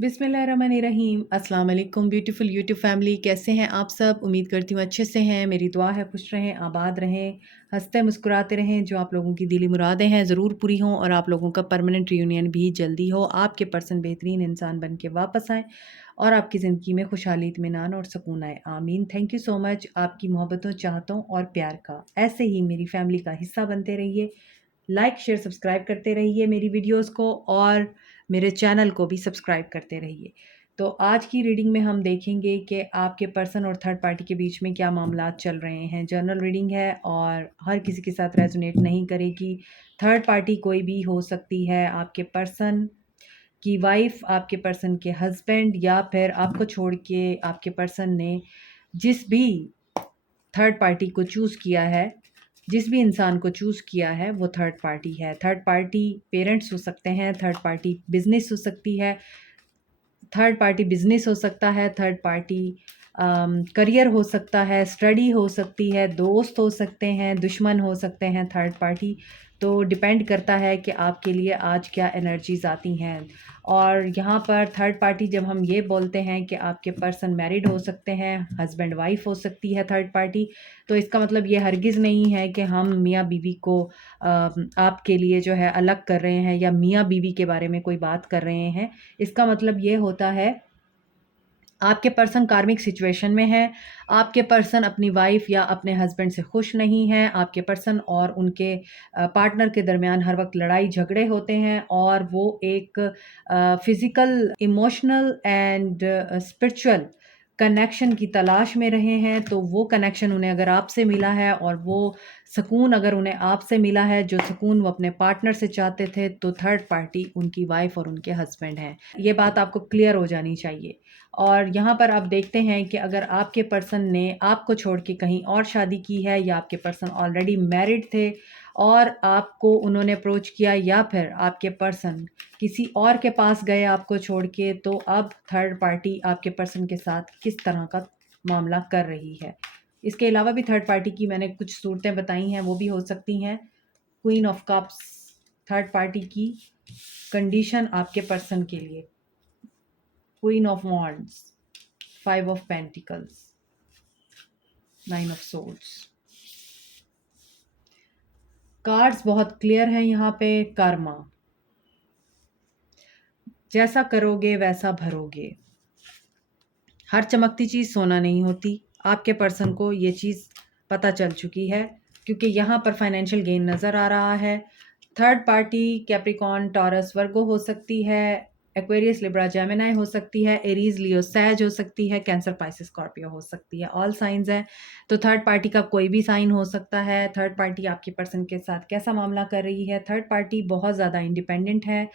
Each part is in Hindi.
बिस्मिल्लाहिर्रहमानिर्रहीम। अस्सलाम वालेकुम ब्यूटीफुल यूट्यूब फैमिली, कैसे हैं आप सब। उम्मीद करती हूँ अच्छे से हैं। मेरी दुआ है खुश रहें, आबाद रहें, हंसते मुस्कुराते रहें। जो आप लोगों की दिली मुरादें हैं ज़रूर पूरी हों और आप लोगों का परमानेंट रियूनियन भी जल्दी हो। आपके पर्सन बेहतरीन इंसान बन के वापस आएँ और आपकी ज़िंदगी में खुशहाली, इत्मीनान और सुकून आए। आमीन। थैंक यू सो मच आपकी मोहब्बतों, चाहतों और प्यार का। ऐसे ही मेरी फैमिली का हिस्सा बनते रहिए। लाइक शेयर सब्सक्राइब करते रहिए मेरी वीडियोस को, और मेरे चैनल को भी सब्सक्राइब करते रहिए। तो आज की रीडिंग में हम देखेंगे कि आपके पर्सन और थर्ड पार्टी के बीच में क्या मामलात चल रहे हैं। जनरल रीडिंग है और हर किसी के साथ रेजोनेट नहीं करेगी। थर्ड पार्टी कोई भी हो सकती है, आपके पर्सन की वाइफ, आपके पर्सन के हस्बैंड, या फिर आपको छोड़ के आपके पर्सन ने जिस भी थर्ड पार्टी को चूज़ किया है, जिस भी इंसान को चूज़ किया है वो थर्ड पार्टी है। थर्ड पार्टी पेरेंट्स हो सकते हैं, थर्ड पार्टी बिजनेस हो सकती है, थर्ड पार्टी बिजनेस हो सकता है, थर्ड पार्टी करियर हो सकता है, स्टडी हो सकती है, दोस्त हो सकते हैं, दुश्मन हो सकते हैं थर्ड पार्टी। तो डिपेंड करता है कि आपके लिए आज क्या एनर्जीज आती हैं। और यहाँ पर थर्ड पार्टी जब हम ये बोलते हैं कि आपके पर्सन मैरिड हो सकते हैं, हस्बैंड वाइफ हो सकती है थर्ड पार्टी, तो इसका मतलब ये हरगिज़ नहीं है कि हम मियाँ बीवी को आपके लिए जो है अलग कर रहे हैं या मियाँ बीवी के बारे में कोई बात कर रहे हैं। इसका मतलब ये होता है आपके पर्सन कार्मिक सिचुएशन में है, आपके पर्सन अपनी वाइफ या अपने हस्बैंड से खुश नहीं है, आपके पर्सन और उनके पार्टनर के दरमियान हर वक्त लड़ाई झगड़े होते हैं और वो एक physical, emotional and spiritual connection की तलाश में रहे हैं। तो वो कनेक्शन उन्हें अगर आपसे मिला है और वो सुकून अगर उन्हें आपसे मिला है, जो सुकून वो अपने पार्टनर से चाहते थे, तो थर्ड पार्टी उनकी वाइफ और उनके हस्बैंड हैं। ये बात आपको क्लियर हो जानी चाहिए। और यहाँ पर आप देखते हैं कि अगर आपके पर्सन ने आपको छोड़ के कहीं और शादी की है, या आपके पर्सन ऑलरेडी मैरिड थे और आपको उन्होंने अप्रोच किया, या फिर आपके पर्सन किसी और के पास गए आपको छोड़ के, तो अब थर्ड पार्टी आपके पर्सन के साथ किस तरह का मामला कर रही है। इसके अलावा भी थर्ड पार्टी की मैंने कुछ सूरतें बताई हैं, वो भी हो सकती हैं। Queen of cups third party की कंडीशन आपके पर्सन के लिए, queen of wands, five of pentacles, nine of swords. Cards बहुत क्लियर हैं यहाँ पे। कर्मा, जैसा करोगे वैसा भरोगे। हर चमकती चीज़ सोना नहीं होती। आपके पर्सन को ये चीज़ पता चल चुकी है, क्योंकि यहाँ पर फाइनेंशियल गेन नज़र आ रहा है। थर्ड पार्टी कैप्रिकॉन, टॉरस, वर्गो हो सकती है, एक्वेरियस, लिब्रा, जेमिनाई हो सकती है, एरीज, लियो, सैज हो सकती है, कैंसर, पाइसिस, स्कॉर्पियो हो सकती है। ऑल साइंस हैं, तो थर्ड पार्टी का कोई भी साइन हो सकता है। थर्ड पार्टी आपके पर्सन के साथ कैसा मामला कर रही है। थर्ड पार्टी बहुत ज़्यादा इंडिपेंडेंट है,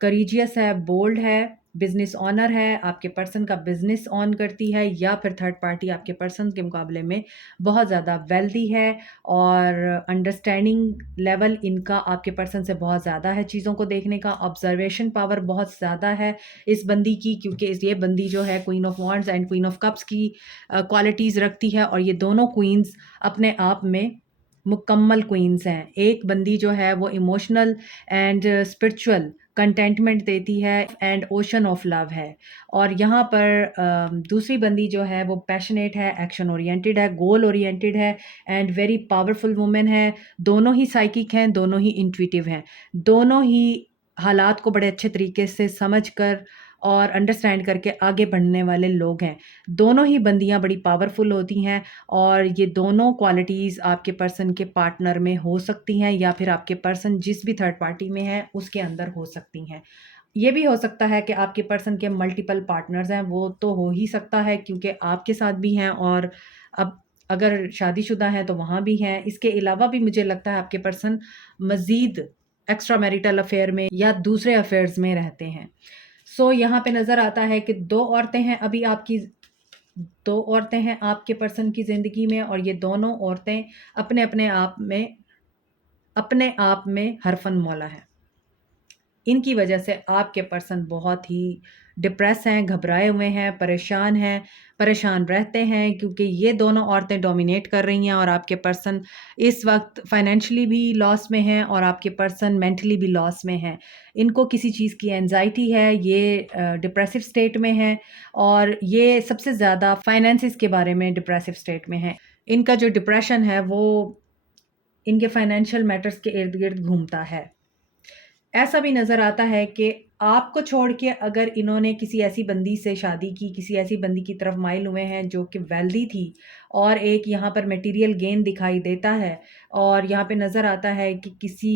करीजियस है, बोल्ड है, बिजनेस ऑनर है, आपके पर्सन का बिजनेस ऑन करती है, या फिर थर्ड पार्टी आपके पर्सन के मुकाबले में बहुत ज़्यादा वेल्दी है और अंडरस्टैंडिंग लेवल इनका आपके पर्सन से बहुत ज़्यादा है। चीज़ों को देखने का ऑब्जर्वेशन पावर बहुत ज़्यादा है इस बंदी की, क्योंकि ये बंदी जो है queen of wands and queen of cups की क्वालिटीज़ रखती है, और ये दोनों क्वींस अपने आप में मुकम्मल क्वींस हैं। एक बंदी जो है वो इमोशनल एंड स्पिरिचुअल कंटेंटमेंट देती है एंड ओशन ऑफ लव है, और यहाँ पर दूसरी बंदी जो है वो पैशनेट है, एक्शन ओरिएंटेड है, गोल ओरिएंटेड है एंड वेरी पावरफुल वुमेन है। दोनों ही साइकिक हैं, दोनों ही इंट्यूटिव हैं, दोनों ही हालात को बड़े अच्छे तरीके से समझ कर और अंडरस्टैंड करके आगे बढ़ने वाले लोग हैं। दोनों ही बंदियाँ बड़ी पावरफुल होती हैं, और ये दोनों क्वालिटीज़ आपके पर्सन के पार्टनर में हो सकती हैं, या फिर आपके पर्सन जिस भी थर्ड पार्टी में है उसके अंदर हो सकती हैं। ये भी हो सकता है कि आपके पर्सन के मल्टीपल पार्टनर्स हैं, वो तो हो ही सकता है क्योंकि आपके साथ भी हैं, और अब अगर शादीशुदा हैं तो वहाँ भी हैं। इसके अलावा भी मुझे लगता है आपके पर्सन मज़ीद एक्स्ट्रा मैरिटल अफेयर में या दूसरे अफेयर्स में रहते हैं। सो यहाँ पे नज़र आता है कि दो औरतें हैं, अभी आपकी दो औरतें हैं आपके पर्सन की ज़िंदगी में, और ये दोनों औरतें अपने अपने आप में हरफन मौला है। इनकी वजह से आपके पर्सन बहुत ही डिप्रेस हैं, घबराए हुए हैं, परेशान रहते हैं, क्योंकि ये दोनों औरतें डोमिनेट कर रही हैं और आपके पर्सन इस वक्त फाइनेंशियली भी लॉस में हैं और आपके पर्सन मेंटली भी लॉस में हैं। इनको किसी चीज़ की एंजाइटी है, ये डिप्रेसिव स्टेट में हैं और ये सबसे ज़्यादा फाइनेंसिस के बारे में डिप्रेसिव स्टेट में हैं। इनका जो डिप्रेशन है वो इनके फाइनेंशियल मैटर्स के इर्द गिर्द घूमता है। ऐसा भी नज़र आता है कि आपको छोड़ के अगर इन्होंने किसी ऐसी बंदी से शादी की, किसी ऐसी बंदी की तरफ माइल हुए हैं जो कि वेल्दी थी और एक यहाँ पर मटेरियल गेन दिखाई देता है और यहाँ पे नज़र आता है कि किसी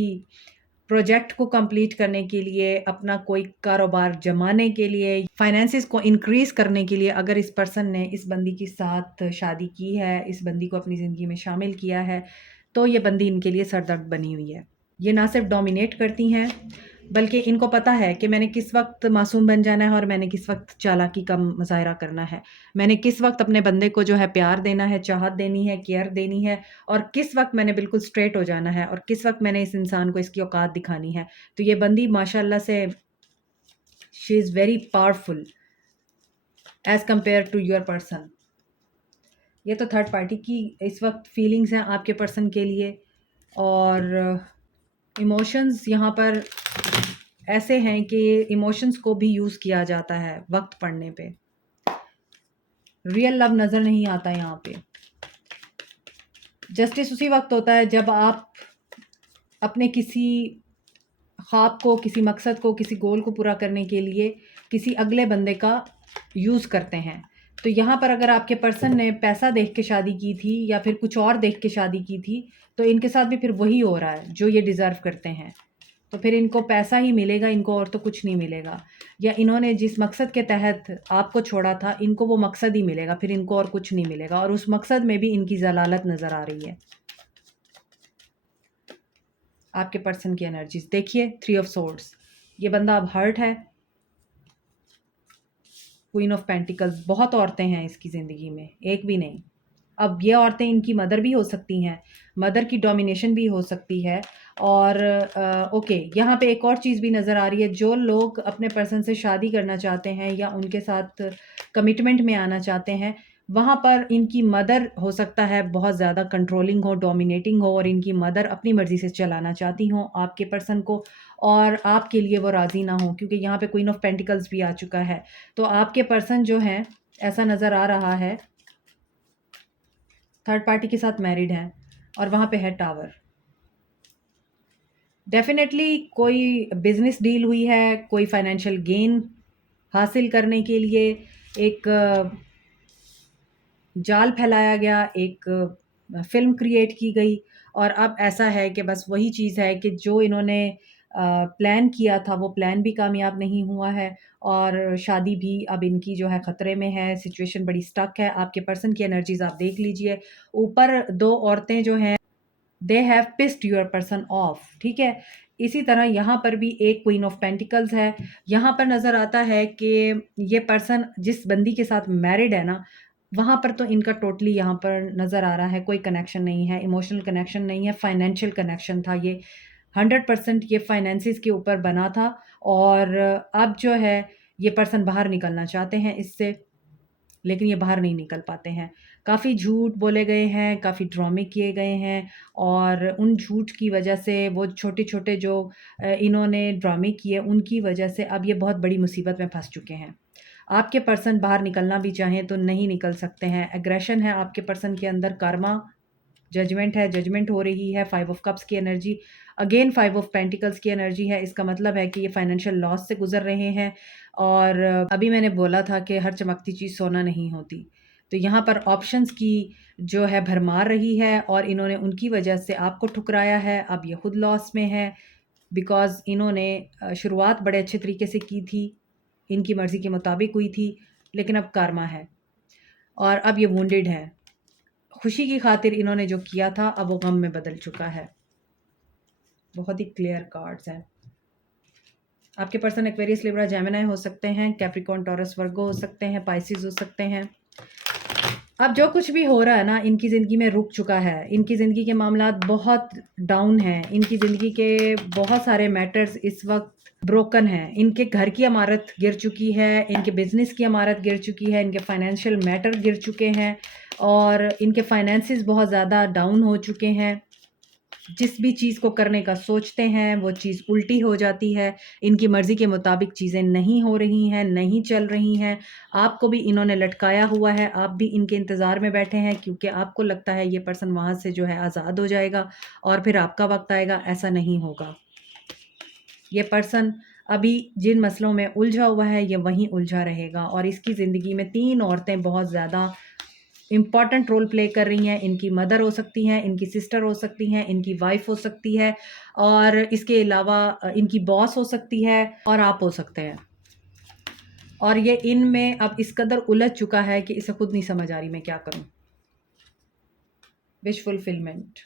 प्रोजेक्ट को कंप्लीट करने के लिए, अपना कोई कारोबार जमाने के लिए, फाइनेंसिस को इंक्रीज़ करने के लिए अगर इस पर्सन ने इस बंदी के साथ शादी की है, इस बंदी को अपनी ज़िंदगी में शामिल किया है, तो ये बंदी इनके लिए सरदर्द बनी हुई है। ये ना सिर्फ डोमिनेट करती हैं, बल्कि इनको पता है कि मैंने किस वक्त मासूम बन जाना है और मैंने किस वक्त चालाकी का मुज़ाहिरा करना है। मैंने किस वक्त अपने बंदे को जो है प्यार देना है, चाहत देनी है, केयर देनी है और किस वक्त मैंने बिल्कुल स्ट्रेट हो जाना है और किस वक्त मैंने इस इंसान को इसकी औकात दिखानी है। तो ये बंदी माशाल्लाह से she is very powerful as compare to your person. ये तो थर्ड पार्टी की इस वक्त फीलिंग्स हैं आपके पर्सन के लिए और इमोशंस यहाँ पर ऐसे हैं कि इमोशंस को भी यूज़ किया जाता है वक्त पड़ने पे। रियल लव नज़र नहीं आता यहाँ पे। जस्टिस उसी वक्त होता है जब आप अपने किसी ख्वाब को, किसी मकसद को, किसी गोल को पूरा करने के लिए किसी अगले बंदे का यूज़ करते हैं। तो यहाँ पर अगर आपके पर्सन ने पैसा देख के शादी की थी या फिर कुछ और देख के शादी की थी, तो इनके साथ भी फिर वही हो रहा है जो ये डिज़र्व करते हैं। तो फिर इनको पैसा ही मिलेगा, इनको और तो कुछ नहीं मिलेगा। या इन्होंने जिस मकसद के तहत आपको छोड़ा था, इनको वो मकसद ही मिलेगा, फिर इनको और कुछ नहीं मिलेगा और उस मकसद में भी इनकी ज़लालत नज़र आ रही है। आपके पर्सन की एनर्जीज देखिए, 3 ऑफ सोर्ड्स, ये बंदा अब हर्ट है। क्वीन ऑफ पेंटिकल्स, बहुत औरतें हैं इसकी ज़िंदगी में, एक भी नहीं। अब ये औरतें इनकी मदर भी हो सकती हैं, मदर की डोमिनेशन भी हो सकती है। और ओके, यहाँ पे एक और चीज़ भी नज़र आ रही है, जो लोग अपने पर्सन से शादी करना चाहते हैं या उनके साथ कमिटमेंट में आना चाहते हैं, वहाँ पर इनकी मदर हो सकता है बहुत ज़्यादा कंट्रोलिंग हो, डोमिनेटिंग हो और इनकी मदर अपनी मर्ज़ी से चलाना चाहती हों आपके पर्सन को और आपके लिए वो राज़ी ना हो, क्योंकि यहाँ पे क्वीन ऑफ पेंटिकल्स भी आ चुका है। तो आपके पर्सन जो हैं, ऐसा नज़र आ रहा है थर्ड पार्टी के साथ मैरिड हैं और वहाँ पे है टावर। डेफिनेटली कोई बिजनेस डील हुई है, कोई फाइनेंशियल गेन हासिल करने के लिए एक जाल फैलाया गया, एक फ़िल्म क्रिएट की गई और अब ऐसा है कि बस वही चीज़ है कि जो इन्होंने प्लान किया था, वो प्लान भी कामयाब नहीं हुआ है और शादी भी अब इनकी जो है ख़तरे में है, सिचुएशन बड़ी स्टक है। आपके पर्सन की एनर्जीज़ आप देख लीजिए, ऊपर 2 औरतें जो हैं, they have pissed your person of, ठीक है? इसी तरह यहाँ पर भी एक क्वीन ऑफ पेंटिकल्स है। यहाँ पर नज़र आता है कि ये पर्सन जिस बंदी के साथ मैरिड है ना, वहाँ पर तो इनका टोटली यहाँ पर नज़र आ रहा है कोई कनेक्शन नहीं है, इमोशनल कनेक्शन नहीं है, फाइनेंशियल कनेक्शन था ये। 100% ये फाइनेंसिस के ऊपर बना था और अब जो है ये पर्सन बाहर निकलना चाहते हैं इससे, लेकिन ये बाहर नहीं निकल पाते हैं। काफ़ी झूठ बोले गए हैं, काफ़ी ड्रामे किए गए हैं और उन झूठ की वजह से वो छोटे-छोटे जो इन्होंने ड्रामे किए, उनकी वजह से अब ये बहुत बड़ी मुसीबत में फँस चुके हैं। आपके पर्सन बाहर निकलना भी चाहें तो नहीं निकल सकते हैं। एग्रेशन है आपके पर्सन के अंदर, कर्मा, जजमेंट है, जजमेंट हो रही है। 5 ऑफ कप्स की एनर्जी, अगेन 5 ऑफ पेंटिकल्स की एनर्जी है। इसका मतलब है कि ये फाइनेंशियल लॉस से गुज़र रहे हैं और अभी मैंने बोला था कि हर चमकती चीज़ सोना नहीं होती। तो यहाँ पर ऑप्शंस की जो है भरमार रही है और इन्होंने उनकी वजह से आपको ठुकराया है। अब ये खुद लॉस में है बिकॉज़ इन्होंने शुरुआत बड़े अच्छे तरीके से की थी, इनकी मर्ज़ी के मुताबिक हुई थी, लेकिन अब कारमा है और अब ये वुंडेड है। खुशी की खातिर इन्होंने जो किया था, अब वो गम में बदल चुका है। बहुत ही क्लियर कार्ड्स हैं। आपके पर्सन एक्वेरियस, लिब्रा, जेमिनी हो सकते हैं, कैप्रिकॉर्न, टॉरस, वर्गो हो सकते हैं, पाइसिस हो सकते हैं। अब जो कुछ भी हो रहा है ना, इनकी ज़िंदगी में रुक चुका है। इनकी ज़िंदगी के मामलात बहुत डाउन हैं। इनकी ज़िंदगी के बहुत सारे मैटर्स इस वक़्त ब्रोकन हैं। इनके घर की इमारत गिर चुकी है, इनके बिज़नेस की इमारत गिर चुकी है, इनके फाइनेंशियल मैटर गिर चुके हैं और इनके फाइनेंसेस बहुत ज़्यादा डाउन हो चुके हैं। जिस भी चीज़ को करने का सोचते हैं वो चीज़ उल्टी हो जाती है। इनकी मर्ज़ी के मुताबिक चीज़ें नहीं हो रही हैं, नहीं चल रही हैं। आपको भी इन्होंने लटकाया हुआ है, आप भी इनके इंतज़ार में बैठे हैं क्योंकि आपको लगता है ये पर्सन वहाँ से जो है आज़ाद हो जाएगा और फिर आपका वक़्त आएगा, ऐसा नहीं होगा। ये पर्सन अभी जिन मसलों में उलझा हुआ है, ये वहीं उलझा रहेगा और इसकी ज़िंदगी में 3 औरतें बहुत ज़्यादा इम्पॉर्टेंट रोल प्ले कर रही हैं। इनकी मदर हो सकती हैं, इनकी सिस्टर हो सकती हैं, इनकी वाइफ हो सकती है और इसके अलावा इनकी बॉस हो सकती है और आप हो सकते हैं। और ये इनमें अब इस कदर उलझ चुका है कि इसे खुद नहीं समझ आ रही मैं क्या करूं। विश फुलफिलमेंट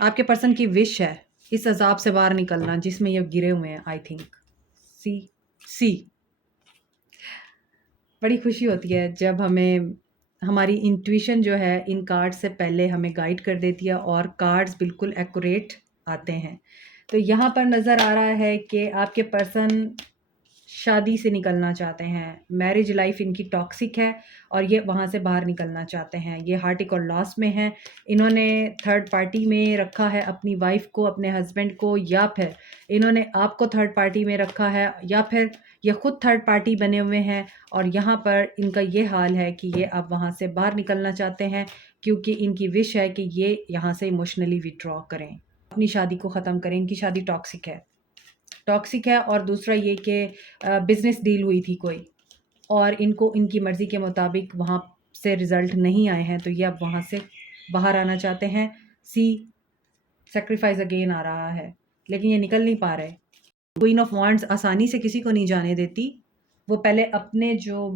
आपके पर्सन की विश है इस अजाब से बाहर निकलना जिसमें ये गिरे हुए हैं। आई थिंक सी सी बड़ी खुशी होती है जब हमें हमारी इंट्यूशन जो है इन कार्ड्स से पहले हमें गाइड कर देती है और कार्ड्स बिल्कुल एक्यूरेट आते हैं। तो यहाँ पर नज़र आ रहा है कि आपके पर्सन शादी से निकलना चाहते हैं। मैरिज लाइफ इनकी टॉक्सिक है और ये वहाँ से बाहर निकलना चाहते हैं। ये हार्टिक और लॉस में हैं। इन्होंने थर्ड पार्टी में रखा है अपनी वाइफ को, अपने हस्बैंड को, या फिर इन्होंने आपको थर्ड पार्टी में रखा है, या फिर ये खुद थर्ड पार्टी बने हुए हैं। और यहाँ पर इनका ये हाल है कि ये अब वहाँ से बाहर निकलना चाहते हैं क्योंकि इनकी विश है कि ये यहाँ से इमोशनली विड्रॉ करें, अपनी शादी को ख़त्म करें। इनकी शादी टॉक्सिक है और दूसरा ये कि बिज़नेस डील हुई थी कोई और इनको इनकी मर्ज़ी के मुताबिक वहाँ से रिज़ल्ट नहीं आए हैं, तो ये अब वहाँ से बाहर आना चाहते हैं। सी सैक्रिफाइस अगेन आ रहा है लेकिन ये निकल नहीं पा रहे। क्वीन ऑफ वांड्स आसानी से किसी को नहीं जाने देती, वो पहले अपने जो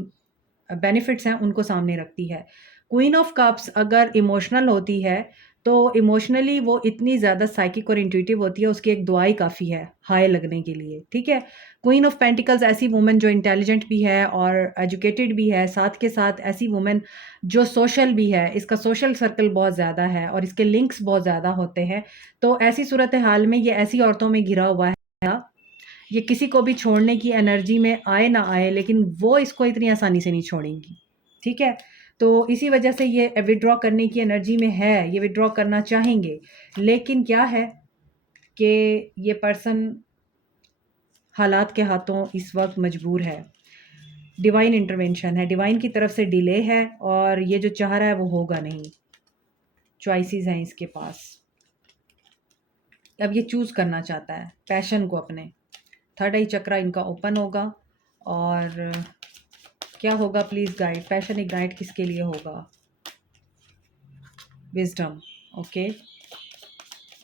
बेनिफिट्स हैं उनको सामने रखती है। क्वीन ऑफ कप्स अगर इमोशनल होती है तो इमोशनली वो इतनी ज़्यादा साइकिक और इंट्यूटिव होती है, उसकी एक दुआ ही काफ़ी है हाई लगने के लिए, ठीक है। क्वीन ऑफ पेंटिकल्स ऐसी वुमेन जो इंटेलिजेंट भी है और एजुकेटेड भी है, साथ के साथ ऐसी वुमेन जो सोशल भी है, इसका सोशल सर्कल बहुत ज़्यादा है और इसके लिंक्स बहुत ज़्यादा होते हैं। तो ऐसी सूरत हाल में ये ऐसी औरतों में घिरा हुआ है, ये किसी को भी छोड़ने की एनर्जी में आए ना आए लेकिन वो इसको इतनी आसानी से नहीं छोड़ेंगी, ठीक है। तो इसी वजह से ये विड्रॉ करने की एनर्जी में है, ये विड्रॉ करना चाहेंगे लेकिन क्या है कि ये पर्सन हालात के हाथों इस वक्त मजबूर है। डिवाइन इंटरवेंशन है, डिवाइन की तरफ से डिले है और ये जो चाह रहा है वो होगा नहीं। चॉइसेस हैं इसके पास। अब ये चूज़ करना चाहता है पैशन को अपने। थर्ड आई चक्रा इनका ओपन होगा और क्या होगा प्लीज़ गाइड। पैशन इग्नाइट किसके लिए होगा? विजडम, ओके,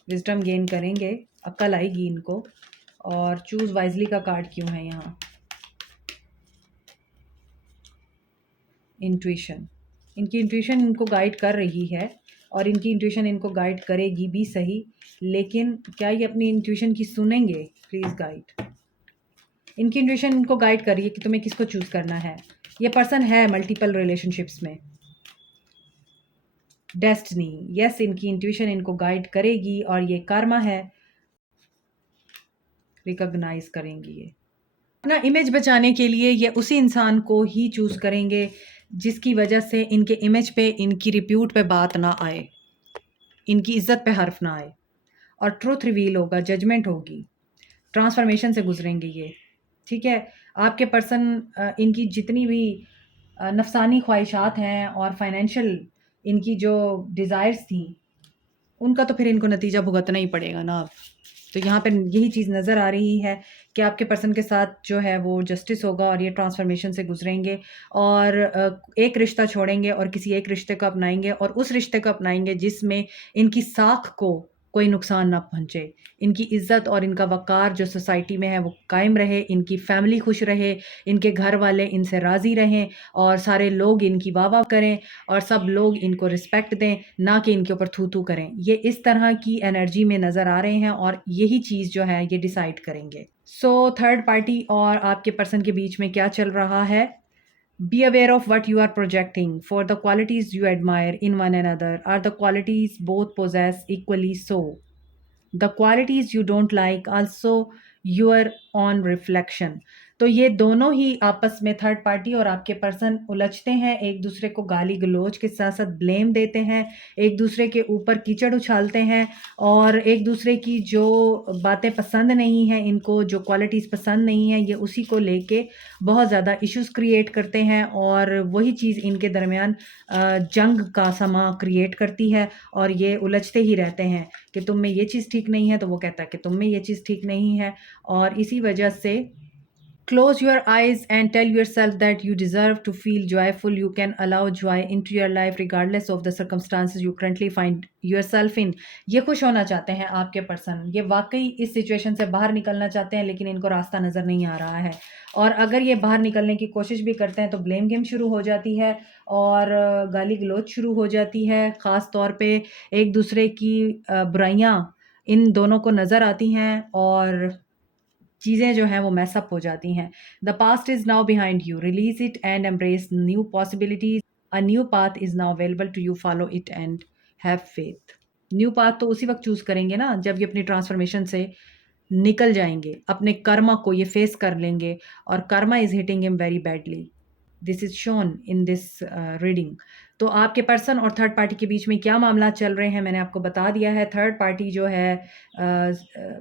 विजडम गेन करेंगे, अक्ल आएगी इनको। और चूज़ वाइजली का कार्ड क्यों है यहाँ? इंट्यूशन, इनकी इंट्यूशन इनको गाइड कर रही है और इनकी इंट्यूशन इनको गाइड करेगी भी सही, लेकिन क्या ये अपनी इंट्यूशन की सुनेंगे? Please guide. इनकी इंट्यूशन इनको गाइड कर रही है कि तुम्हें किसको चूज़ करना है। ये पर्सन है मल्टीपल रिलेशनशिप्स में। डेस्टिनी, यस, इनकी इंट्यूशन इनको गाइड करेगी और ये कर्मा है, रिकॉग्नाइज करेंगी। ये अपना इमेज बचाने के लिए ये उसी इंसान को ही चूज़ करेंगे जिसकी वजह से इनके इमेज पे, इनकी रिप्यूट पे बात ना आए, इनकी इज्जत पे हर्फ ना आए और ट्रूथ रिवील होगा, जजमेंट होगी, ट्रांसफॉर्मेशन से गुजरेंगे ये, ठीक है। आपके पर्सन इनकी जितनी भी नफसानी ख्वाहिशात हैं और फाइनेंशियल इनकी जो डिज़ायर्स थी उनका तो फिर इनको नतीजा भुगतना ही पड़ेगा ना अब। तो यहाँ पे यही चीज़ नज़र आ रही है कि आपके पर्सन के साथ जो है वो जस्टिस होगा और ये ट्रांसफॉर्मेशन से गुजरेंगे और एक रिश्ता छोड़ेंगे और किसी एक रिश्ते को अपनाएंगे और उस रिश्ते को अपनाएंगे जिसमें इनकी साख को कोई नुकसान ना पहुँचे, इनकी इज़्ज़त और इनका वक़ार जो सोसाइटी में है वो कायम रहे, इनकी फैमिली खुश रहे, इनके घर वाले इनसे राज़ी रहें और सारे लोग इनकी वाह-वाह करें और सब लोग इनको रिस्पेक्ट दें, ना कि इनके ऊपर थू-थू करें। ये इस तरह की एनर्जी में नज़र आ रहे हैं और यही चीज़ जो है ये डिसाइड करेंगे। सो थर्ड पार्टी और आपके पर्सन के बीच में क्या चल रहा है? Be aware of what you are projecting, for the qualities you admire in one another are the qualities both possess equally so. The qualities you don't like also your own reflection. तो ये दोनों ही आपस में थर्ड पार्टी और आपके पर्सन उलझते हैं, एक दूसरे को गाली गलौज के साथ साथ ब्लेम देते हैं, एक दूसरे के ऊपर कीचड़ उछालते हैं और एक दूसरे की जो बातें पसंद नहीं हैं, इनको जो क्वालिटीज़ पसंद नहीं है, ये उसी को लेके बहुत ज़्यादा इश्यूज़ क्रिएट करते हैं और वही चीज़ इनके दरमियान जंग का समा क्रिएट करती है और ये उलझते ही रहते हैं कि तुम में ये चीज़ ठीक नहीं है, तो वो कहता है कि तुम में ये चीज़ ठीक नहीं है। और इसी वजह से close your eyes and tell yourself that you deserve to feel joyful. You can allow joy into your life regardless of the circumstances you currently find yourself in. ये खुश होना चाहते हैं आपके पर्सन, ये वाकई इस सिचुएशन से बाहर निकलना चाहते हैं, लेकिन इनको रास्ता नज़र नहीं आ रहा है और अगर ये बाहर निकलने की कोशिश भी करते हैं तो ब्लेम गेम शुरू हो जाती है और गाली गलौज शुरू हो जाती है। ख़ास तौर पे एक दूसरे की बुराइयाँ इन दोनों को नज़र आती हैं और चीज़ें जो हैं वो मैसअप हो जाती हैं। The past is now behind you, release it and embrace new possibilities. A new path is now available to you, follow it and have faith. New path तो उसी वक्त चूज़ करेंगे ना जब ये अपनी ट्रांसफॉर्मेशन से निकल जाएंगे, अपने कर्मा को ये फेस कर लेंगे और karma is hitting him very badly. This is shown in this reading. तो आपके पर्सन और थर्ड पार्टी के बीच में क्या मामला चल रहे हैं मैंने आपको बता दिया है। थर्ड पार्टी जो है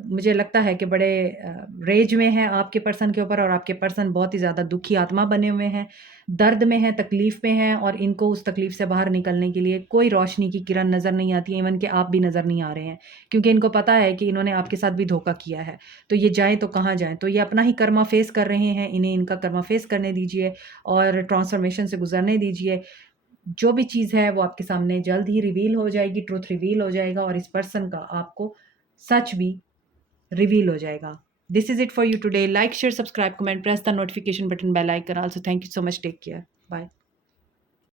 मुझे लगता है कि बड़े रेज में है आपके पर्सन के ऊपर और आपके पर्सन बहुत ही ज़्यादा दुखी आत्मा बने हुए हैं, दर्द में हैं, तकलीफ़ में हैं और इनको उस तकलीफ़ से बाहर निकलने के लिए कोई रोशनी की किरण नज़र नहीं आती है। इवन कि आप भी नज़र नहीं आ रहे हैं क्योंकि इनको पता है कि इन्होंने आपके साथ भी धोखा किया है। तो ये जाएँ तो कहाँ जाएँ? तो ये अपना ही कर्मा फेस कर रहे हैं, इन्हें इनका कर्मा फेस करने दीजिए और ट्रांसफॉर्मेशन से गुजरने दीजिए। जो भी चीज़ है वो आपके सामने जल्द ही रिवील हो जाएगी, ट्रुथ रिवील हो जाएगा और इस पर्सन का आपको सच भी रिवील हो जाएगा। This is it for you today. Like, share, subscribe, comment, press the notification button, bell icon. Also thank you so much. Take care. Bye.